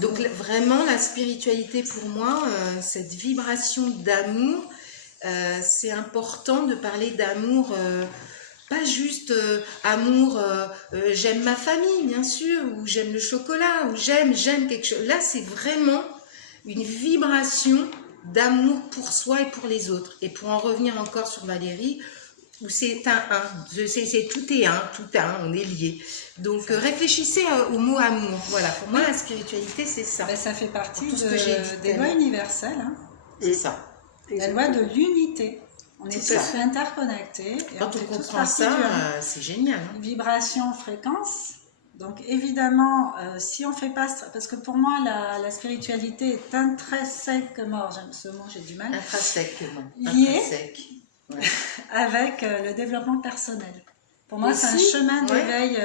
Donc vraiment la spiritualité pour moi, cette vibration d'amour, c'est important de parler d'amour, pas juste amour, j'aime ma famille bien sûr, ou j'aime le chocolat, ou j'aime quelque chose. Là c'est vraiment une vibration d'amour pour soi et pour les autres. Et pour en revenir encore sur Valérie, où c'est tout est un, on est liés. Donc réfléchissez au mot amour. Voilà, pour moi la spiritualité c'est ça. Ben, ça fait partie des lois universelles. Hein. C'est ça. La loi de l'unité. On est tous interconnectés. Et quand on comprend ça, c'est génial. Hein. Vibration, fréquence. Donc évidemment, si on fait pas... Parce que pour moi, la spiritualité est intrinsèquement, j'aime ce mot, j'ai du mal. Intrinsèquement. Liée avec le développement personnel. Pour moi, c'est un chemin d'éveil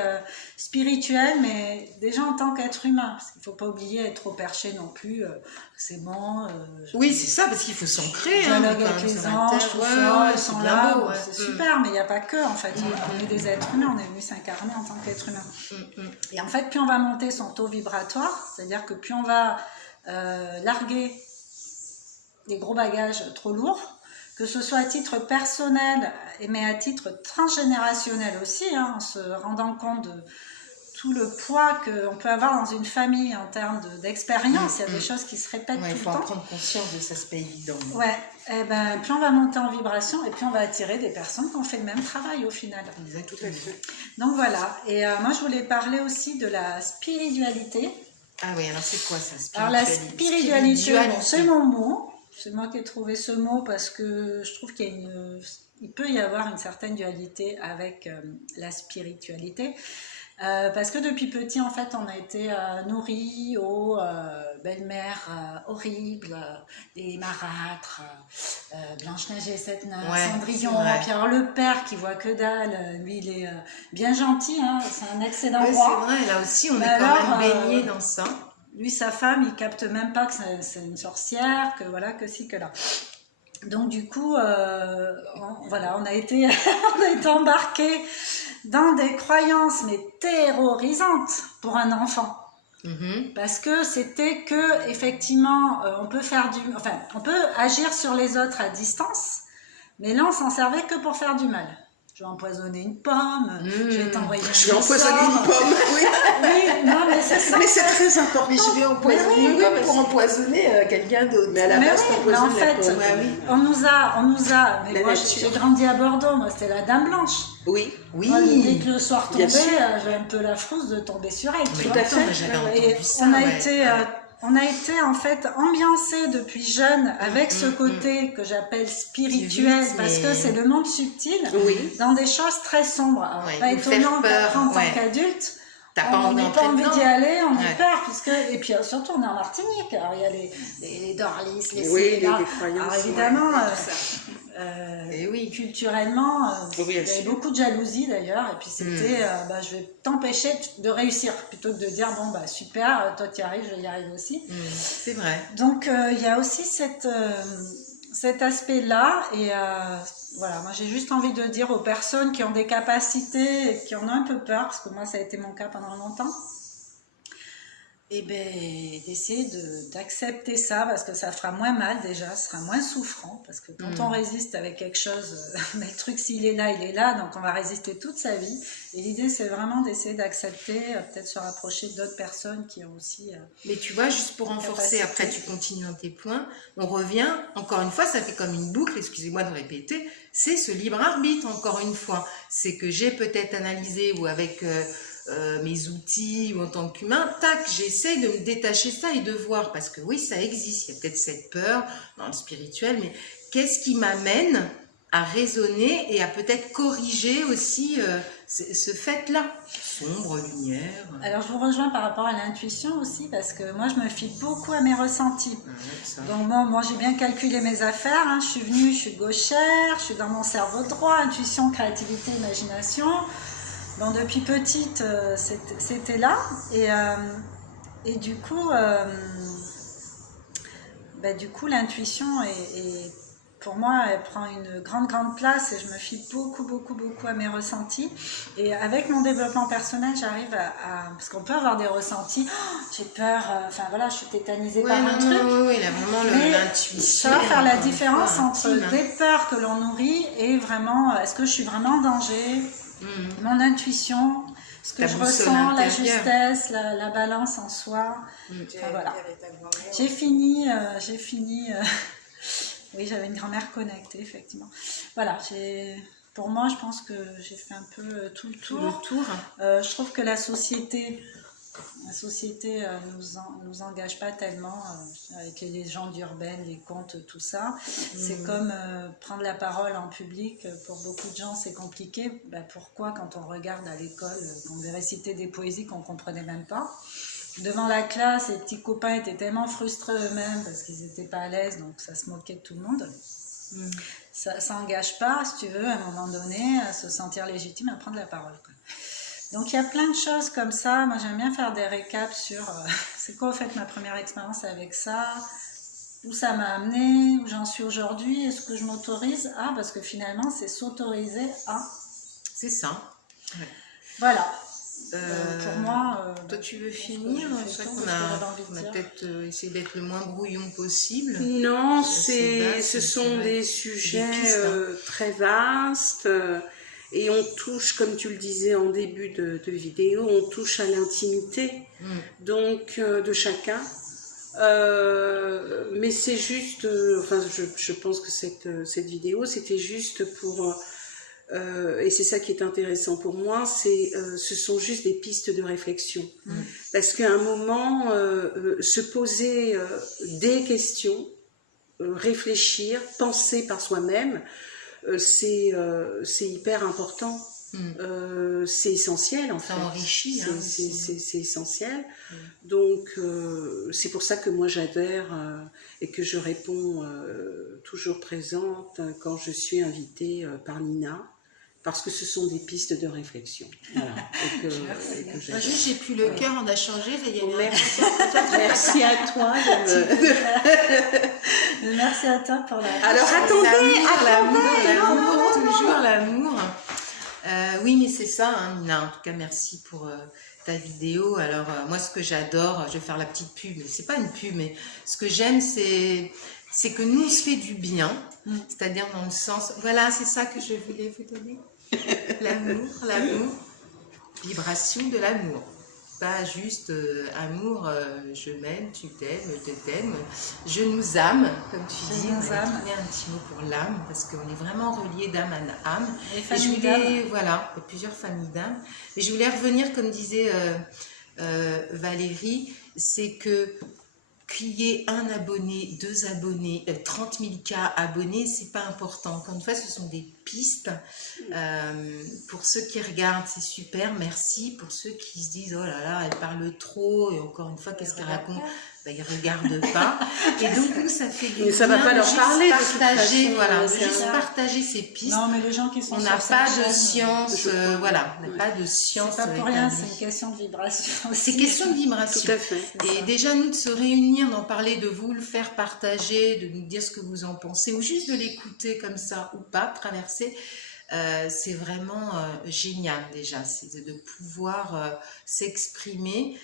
spirituel, mais déjà en tant qu'être humain. Parce qu'il ne faut pas oublier être trop perché non plus. C'est bon. Oui, c'est ça, parce qu'il faut s'ancrer. Dialogue avec les anges, tout ça, ils sont là. C'est super, mais il n'y a pas que, en fait. On est des êtres humains, on est venu s'incarner en tant qu'être humain. Et en fait, plus on va monter son taux vibratoire, c'est-à-dire que plus on va larguer des gros bagages trop lourds, que ce soit à titre personnel, mais à titre transgénérationnel aussi, hein, en se rendant compte de tout le poids qu'on peut avoir dans une famille en termes d'expérience. Il y a des choses qui se répètent tout le temps. Il faut prendre conscience de ça, c'est pas évident. Ouais, et ben, plus on va monter en vibration, et puis on va attirer des personnes qui ont fait le même travail au final. Exactement. Donc voilà, et moi je voulais parler aussi de la spiritualité. Ah oui, alors c'est quoi ça, spiritualité? Alors la spiritualité, bon, c'est mon mot. C'est moi qui ai trouvé ce mot parce que je trouve il peut y avoir une certaine dualité avec la spiritualité. Parce que depuis petit, en fait, on a été nourris aux belles-mères horribles, des marâtres, Blanche-Neige et Sept Nains, Cendrillon. Puis alors le père qui voit que dalle, lui, il est bien gentil, hein, c'est un excellent roi. C'est vrai, là aussi, on est quand même baigné dans ça. Lui, sa femme, il capte même pas que c'est une sorcière, que voilà, que ci, que là. Donc du coup, on a été embarqués dans des croyances, mais terrorisantes pour un enfant. Parce que c'était que, effectivement, on peut agir sur les autres à distance, mais là, on s'en servait que pour faire du mal. Je vais empoisonner une pomme, je vais t'envoyer un Je vais empoisonner une pomme, oui. Oui, non, mais c'est ça. Mais c'est très important. Mais je vais empoisonner une pomme pour empoisonner quelqu'un d'autre. Mais à la base, t'empoisonnes la pomme. On nous a. Mais moi, j'ai grandi à Bordeaux, moi, c'était la Dame Blanche. Oui. Moi, dès que le soir tombait, j'avais un peu la frousse de tomber sur elle. Tout à fait, j'avais entendu ça. On a été en fait ambiancés depuis jeune avec ce côté que j'appelle spirituel, parce que c'est le monde subtil, dans des choses très sombres. Alors, pas étonnant qu'après, en tant qu'adulte, on n'a pas envie d'y aller, on a peur, et puis surtout on est en Martinique, alors il y a les Dorlis, les croyances. Alors évidemment, culturellement, il y avait beaucoup de jalousie d'ailleurs, et puis c'était je vais t'empêcher de réussir, plutôt que de dire bon bah super, toi tu y arrives, je y arrive aussi. C'est vrai. Donc il y a aussi cet aspect-là, et voilà, moi j'ai juste envie de dire aux personnes qui ont des capacités et qui en ont un peu peur, parce que moi ça a été mon cas pendant longtemps, d'essayer d'accepter ça, parce que ça fera moins mal déjà, ce sera moins souffrant, parce que quand on résiste avec quelque chose, mais le truc s'il est là, donc on va résister toute sa vie, et l'idée c'est vraiment d'essayer d'accepter, peut-être se rapprocher d'autres personnes qui ont aussi... mais tu vois, juste pour renforcer, après tu continues dans tes points, on revient, encore une fois, ça fait comme une boucle, excusez-moi de répéter, c'est ce libre arbitre, encore une fois, c'est que j'ai peut-être analysé, ou avec... mes outils ou en tant qu'humain, j'essaie de me détacher de ça et de voir, parce que oui, ça existe, il y a peut-être cette peur dans le spirituel, mais qu'est-ce qui m'amène à raisonner et à peut-être corriger aussi ce fait-là, sombre, lumière. Alors je vous rejoins par rapport à l'intuition aussi, parce que moi je me fie beaucoup à mes ressentis. Donc bon, moi j'ai bien calculé mes affaires, hein. Je suis gauchère, je suis dans mon cerveau droit, intuition, créativité, imagination. Bon, depuis petite, c'était là, et du coup, l'intuition est pour moi, elle prend une grande place et je me fie beaucoup à mes ressentis. Et avec mon développement personnel, j'arrive parce qu'on peut avoir des ressentis, oh, j'ai peur, enfin voilà, je suis tétanisée par un truc. Oui, là, vraiment l'intuition. Ça va faire la différence entre des peurs que l'on nourrit et vraiment, est-ce que je suis vraiment en danger, mon intuition, ce que je ressens, la justesse, la balance en soi. Enfin, voilà. J'ai fini. Oui, j'avais une grand-mère connectée, effectivement. Voilà, pour moi, je pense que j'ai fait un peu tout le tour. Je trouve que la société nous engage pas tellement avec les légendes urbaines, les contes, tout ça. C'est comme prendre la parole en public. Pour beaucoup de gens, c'est compliqué. Pourquoi, quand on regarde à l'école, qu'on devait réciter des poésies qu'on comprenait même pas? Devant la classe, les petits copains étaient tellement frustrés eux-mêmes parce qu'ils n'étaient pas à l'aise, donc ça se moquait de tout le monde. Ça n'engage pas, si tu veux, à un moment donné, à se sentir légitime, à prendre la parole, quoi. Donc il y a plein de choses comme ça. Moi, j'aime bien faire des récaps sur c'est quoi, en fait, ma première expérience avec ça, où ça m'a amené, où j'en suis aujourd'hui, est-ce que je m'autorise à, parce que finalement, c'est s'autoriser à. C'est ça. Ouais. Voilà. Pour moi, toi, tu veux finir? C'est vrai qu'on a peut-être essayé d'être le moins brouillon possible. Non, ce sont des sujets très vastes et on touche, comme tu le disais en début de vidéo, on touche à l'intimité donc de chacun. Mais c'est juste, je pense que cette vidéo, c'était juste pour... et c'est ça qui est intéressant pour moi, ce sont juste des pistes de réflexion. Parce qu'à un moment, se poser des questions, réfléchir, penser par soi-même, c'est hyper important. C'est essentiel en fait. Ça enrichit. C'est essentiel. Donc c'est pour ça que moi j'adhère et que je réponds toujours présente quand je suis invitée par Nina. Parce que ce sont des pistes de réflexion. Voilà. Moi, juste, j'ai plus le cœur, on a changé. Merci à toi. Merci à toi pour la... Alors, attendez, l'amour, toujours l'amour. Oui, mais c'est ça, hein, Nina. En tout cas, merci pour ta vidéo. Alors, moi, ce que j'adore, je vais faire la petite pub, mais c'est pas une pub, mais ce que j'aime, c'est que nous, on se fait du bien. C'est-à-dire dans le sens... Voilà, c'est ça que je voulais vous donner. L'amour, vibration de l'amour. Pas juste amour, je m'aime, tu t'aimes, je t'aime. Je nous âme, comme tu dis. On va trouver un petit mot pour l'âme, parce qu'on est vraiment reliés d'âme à âme. Et je voulais, voilà, il y a plusieurs familles d'âme. Et je voulais revenir, comme disait Valérie, c'est qu'il y ait un abonné, 2 abonnés, 30 000 cas abonnés, c'est pas important. Encore une fois, ce sont des pistes. Pour ceux qui regardent, c'est super, merci. Pour ceux qui se disent, oh là là, elle parle trop, et encore une fois, qu'est-ce qu'elle raconte? Ils ne regardent pas. Et donc, nous, ça fait du bien. Ça ne va pas leur parler. Partager, voilà, juste partager ces pistes. Non, mais les gens qui sont on n'a pas de science, voilà, on n'a pas de science. C'est pas pour rien, c'est une question de vibration. C'est question de vibration. Tout à fait. Et déjà, nous, de se réunir, d'en parler, de vous le faire partager, de nous dire ce que vous en pensez, ou juste de l'écouter comme ça, ou pas, traverser, c'est vraiment génial déjà. C'est de pouvoir s'exprimer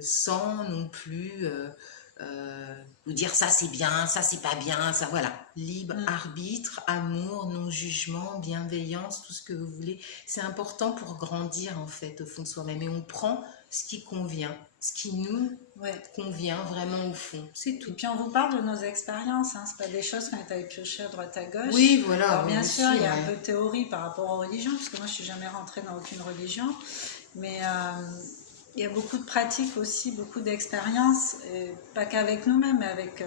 sans non plus vous dire ça c'est bien, ça c'est pas bien, ça voilà. Libre arbitre, amour, non-jugement, bienveillance, tout ce que vous voulez. C'est important pour grandir en fait au fond de soi-même. Et on prend ce qui convient, ce qui nous convient vraiment au fond. C'est tout. Et puis on vous parle de nos expériences, hein. C'est pas des choses qu'on est piocher à droite à gauche. Oui, voilà. Alors bien sûr, il y a un peu de théorie par rapport aux religions, puisque moi je suis jamais rentrée dans aucune religion. Mais il y a beaucoup de pratiques aussi, beaucoup d'expériences, pas qu'avec nous-mêmes, mais avec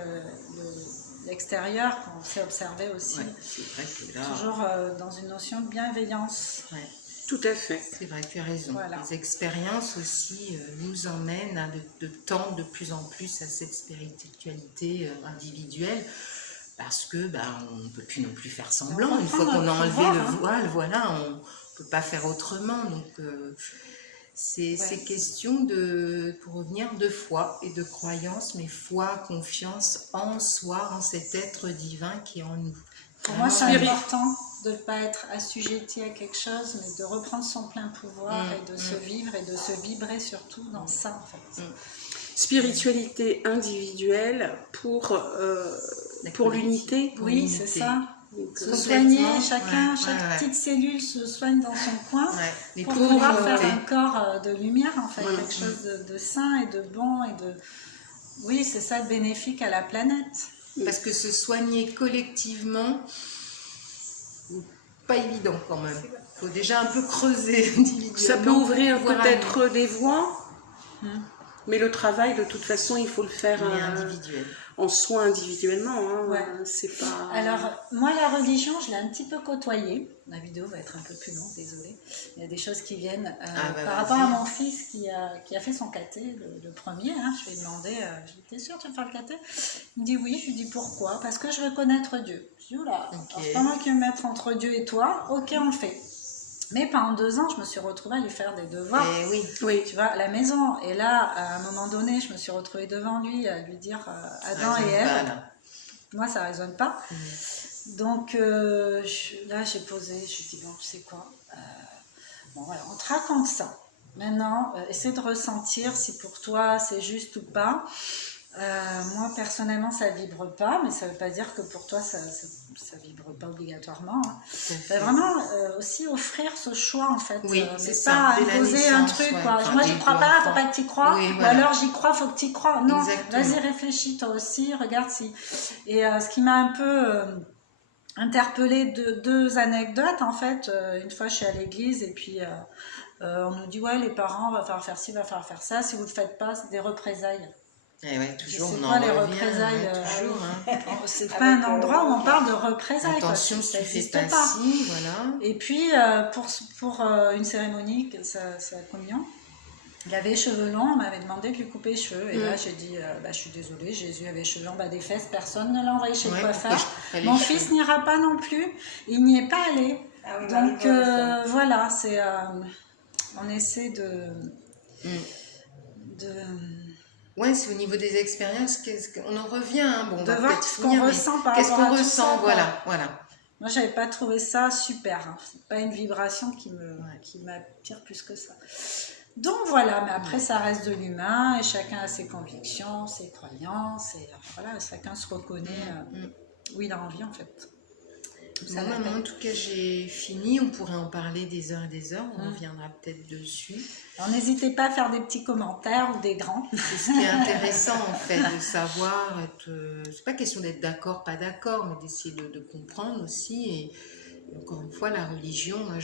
l'extérieur, qu'on sait observer aussi. Ouais, c'est vrai que là... Toujours dans une notion de bienveillance. Ouais. Tout à fait. C'est vrai, tu as raison. Voilà. Les expériences aussi nous emmènent à de tendre de plus en plus à cette spiritualité individuelle, parce que on ne peut plus non plus faire semblant. Une fois qu'on a enlevé le voile, voilà, on ne peut pas faire autrement. Donc, C'est question de, pour revenir, de foi et de croyance, mais foi, confiance en soi, en cet être divin qui est en nous. Pour moi, c'est important de ne pas être assujetti à quelque chose, mais de reprendre son plein pouvoir et de se vivre et de se vibrer surtout dans ça, en fait. Spiritualité individuelle pour l'unité. Oui, c'est ça. Se soigner, chaque petite cellule se soigne dans son coin pour pouvoir faire un corps de lumière, en fait, quelque chose de sain et de bon et de... Oui, c'est ça, bénéfique à la planète. Parce que se soigner collectivement, pas évident quand même. Il faut déjà un peu creuser individuellement. Ça peut ouvrir peut-être des voies, mais le travail, de toute façon, il faut le faire en soi individuellement. C'est pas... Alors, moi, la religion, je l'ai un petit peu côtoyée. La vidéo va être un peu plus longue, désolée. Il y a des choses qui viennent par rapport à mon fils qui a fait son caté, le premier. Je lui ai demandé, j'étais sûre tu vas faire le caté? Il me dit oui. Je lui dis pourquoi? Parce que je veux connaître Dieu. Je dis oula, c'est pas moi qui vais me mettre entre Dieu et toi. Ok, on le fait. Mais pendant 2 ans, je me suis retrouvée à lui faire des devoirs. Oui. Tu vois, à la maison. Et là, à un moment donné, je me suis retrouvée devant lui à lui dire Adam et Ève. Moi, ça ne résonne pas. Donc là, j'ai posé, je lui ai dit bon, tu sais quoi, bon, voilà, on te raconte ça. Maintenant, essaie de ressentir si pour toi c'est juste ou pas. Moi, personnellement, ça vibre pas, mais ça veut pas dire que pour toi, ça vibre pas obligatoirement. Vraiment, aussi offrir ce choix, en fait. Oui, c'est ça. Pas imposer un truc, quoi. Moi, j'y crois pas, faut pas que tu y crois. Ou alors, j'y crois, faut que tu y crois. Non, vas-y, réfléchis toi aussi, regarde si... Et ce qui m'a un peu... interpellée de 2 anecdotes, en fait. Une fois, je suis à l'église et puis on nous dit, ouais, les parents, va falloir faire ci, va falloir faire ça. Si vous le faites pas, c'est des représailles. Toujours, c'est quoi les représailles c'est pas un endroit où on parle de représailles. Attention, ça n'existe pas. Voilà. Et puis, pour une cérémonie, sa communion, il avait les cheveux longs, on m'avait demandé de lui couper les cheveux. Et là, j'ai dit, je suis désolée, Jésus avait les cheveux en bas des fesses, personne ne l'a envoyé chez le coiffeur. Mon fils n'ira pas non plus, il n'y est pas allé. Donc, voilà, c'est... on essaie de... Ouais, c'est au niveau des expériences, on en revient. De voir ce qu'on ressent par rapport à tout ça. Qu'est-ce qu'on ressent, voilà. Moi, j'avais pas trouvé ça super. C'est pas une vibration qui m'attire plus que ça. Donc voilà, mais après ça reste de l'humain et chacun a ses convictions, ses croyances et voilà, chacun se reconnaît où il a envie en fait. En tout cas, j'ai fini. On pourrait en parler des heures et des heures. On reviendra peut-être dessus. Alors n'hésitez pas à faire des petits commentaires ou des grands. C'est ce qui est intéressant en fait, de savoir. C'est pas question d'être d'accord, pas d'accord, mais d'essayer de comprendre aussi. Et encore une fois, la religion, moi,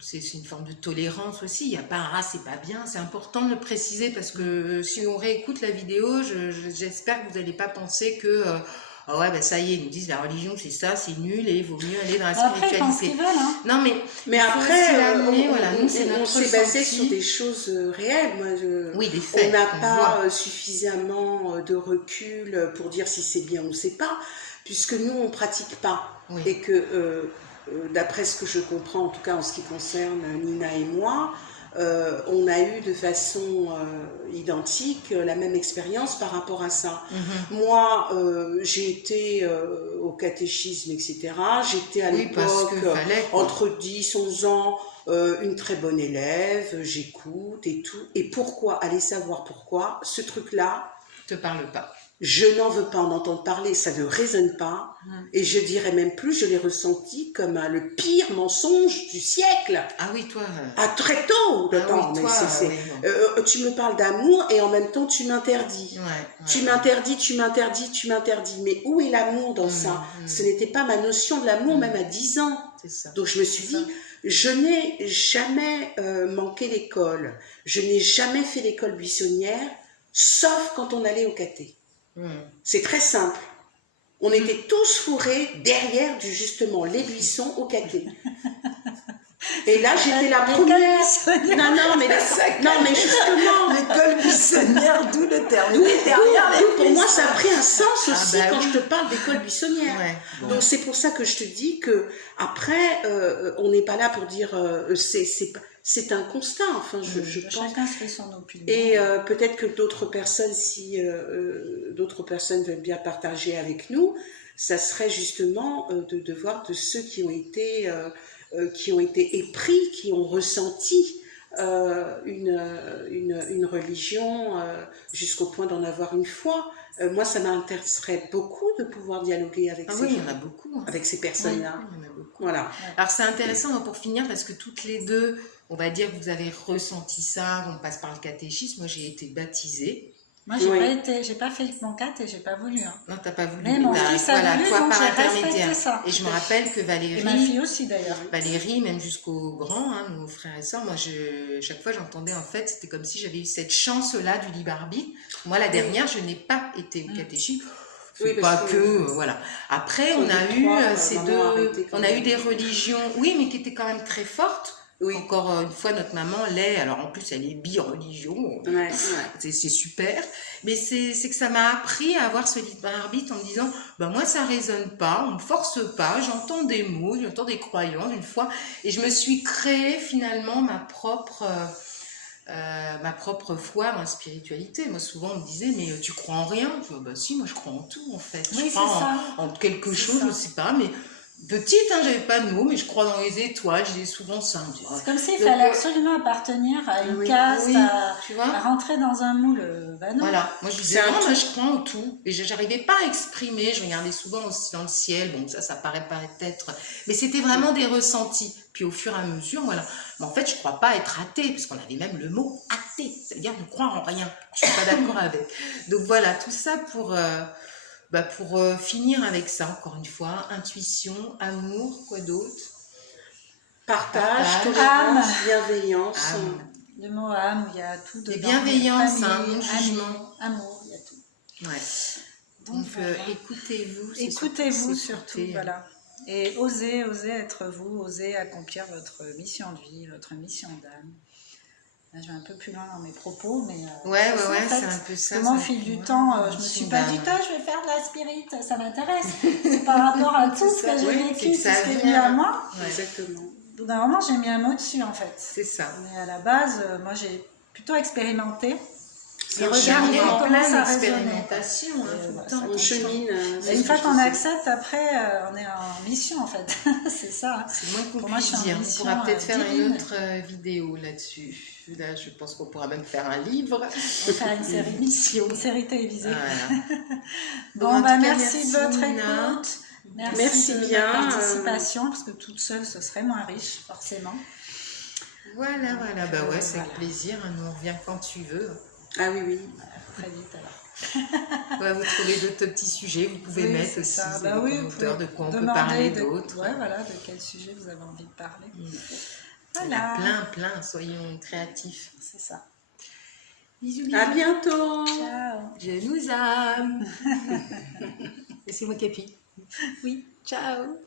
c'est une forme de tolérance aussi. Il n'y a pas un c'est pas bien. C'est important de le préciser parce que si on réécoute la vidéo, j'espère que vous n'allez pas penser que ça y est, ils nous disent la religion c'est ça, c'est nul et il vaut mieux aller dans la spiritualité. Après, ils pensent qu'ils veulent, hein. Non mais après, nous c'est notre s'est basé sur des choses réelles. Des faits. On n'a pas suffisamment de recul pour dire si c'est bien ou c'est pas, puisque nous on pratique pas et que d'après ce que je comprends, en tout cas en ce qui concerne Nina et moi, on a eu de façon identique la même expérience par rapport à ça. Moi, j'ai été au catéchisme, etc. J'étais à l'époque, entre 10 et 11 ans, une très bonne élève, j'écoute et tout. Et pourquoi, allez savoir pourquoi, ce truc-là te parle pas. Je n'en veux pas en entendre parler, ça ne résonne pas. Et je dirais même plus, je l'ai ressenti comme le pire mensonge du siècle. Ah oui, toi. Très tôt. Tu me parles d'amour et en même temps tu m'interdis. Tu m'interdis. Mais où est l'amour dans ça? Ce n'était pas ma notion de l'amour, même à 10 ans. Ça. Donc je me suis dit, je n'ai jamais manqué l'école. Je n'ai jamais fait l'école buissonnière, sauf quand on allait au caté. C'est très simple. On était tous fourrés derrière justement les buissons au caté. Et là, j'étais la première. Non, mais justement, l'école buissonnière, d'où le terme. Pour moi, ça a pris un sens aussi quand je te parle d'école buissonnière. Donc c'est pour ça que je te dis que après, on n'est pas là pour dire c'est un constat, enfin, je pense. Chacun se fait son opinion. Et peut-être que d'autres personnes, si d'autres personnes veulent bien partager avec nous, ça serait justement de voir de ceux qui ont été épris, qui ont ressenti une religion jusqu'au point d'en avoir une foi. Moi, ça m'intéresserait beaucoup de pouvoir dialoguer avec oui, il y en a beaucoup. Hein. Avec ces personnes-là. Oui, il y en a beaucoup. Voilà. Alors, c'est intéressant pour finir parce que toutes les deux, on va dire que vous avez ressenti ça, on passe par le catéchisme. Moi, j'ai été baptisée. Moi, j'ai pas fait mon cat et j'ai pas voulu. Hein. Non, t'as pas voulu. Mais mon fils a voulu, toi donc par j'ai intermédiaire. respecté ça. Et je me rappelle que Valérie... Et ma fille aussi, d'ailleurs. Valérie, même jusqu'aux grands, hein, nos frères et sœurs, moi, chaque fois, j'entendais, en fait, c'était comme si j'avais eu cette chance-là du libre arbitre. Moi, la dernière, je n'ai pas été au catéchisme. Oui, pas que, voilà. Après, on a eu des religions, oui, mais qui étaient quand même très fortes. Oui. Encore une fois, notre maman l'est, alors en plus elle est bi-religion, c'est super, mais c'est que ça m'a appris à avoir ce libre arbitre en me disant, ben moi ça résonne pas, on me force pas, j'entends des mots, j'entends des croyances une fois, et je me suis créé finalement ma propre foi, ma spiritualité. Moi souvent on me disait, mais tu crois en rien? Je dis, bah si, moi je crois en tout en fait, je crois en quelque chose, je sais pas, mais... Petite, hein, j'avais pas de mots, mais je crois dans les étoiles, je dis souvent ça. C'est comme s'il fallait absolument appartenir à une caste, à rentrer dans un moule. Ben non. Voilà, moi je disais, non, mais je crois en tout. Et j'arrivais pas à exprimer, je regardais souvent aussi dans le ciel, bon, ça paraît peut-être. Mais c'était vraiment des ressentis. Puis au fur et à mesure, voilà. Mais en fait, je crois pas être athée, parce qu'on avait même le mot athée, c'est-à-dire ne croire en rien. Je suis pas d'accord avec. Donc voilà, tout ça pour finir avec ça, encore une fois, intuition, amour, quoi d'autre? Partage, tolérance, bienveillance. Le mot âme, il y a tout dedans. Et bienveillance, non-jugement. Amour, il y a tout. Ouais. Donc, écoutez-vous. Écoutez-vous surtout, voilà. Et osez être vous, osez accomplir votre mission de vie, votre mission d'âme. Là, je vais un peu plus loin dans mes propos, mais... c'est un peu ça. Au fil du temps, je me suis pas dit, je vais faire de la spirit, ça m'intéresse. C'est par rapport à tout ce que j'ai vécu, tout ce qui est venu à moi. Exactement. Au bout d'un moment, j'ai mis un mot dessus, en fait. C'est ça. Mais à la base, moi, j'ai plutôt expérimenté. Et regardez en pleine expérimentation, tout le temps. On chemine. Une fois qu'on accepte, après, on est en mission, en fait. C'est ça. C'est moins qu'on puisse dire. On pourra peut-être faire une autre vidéo là-dessus. Là, je pense qu'on pourra même faire un livre. On va faire une série. Une série télévisée. Voilà. Merci de votre écoute. Merci bien. De votre participation, parce que toute seule, ce serait moins riche, forcément. Voilà. C'est avec plaisir. Nous, on revient quand tu veux. Ah oui. Très vite, alors. Vous trouvez d'autres petits sujets, vous pouvez mettre aussi de quoi on peut parler d'autres. Voilà, de quel sujet vous avez envie de parler. Voilà. Plein, soyons créatifs. C'est ça. Bisous. À bientôt. Ciao. Je nous aime. Et c'est moi Capi. Oui. Ciao.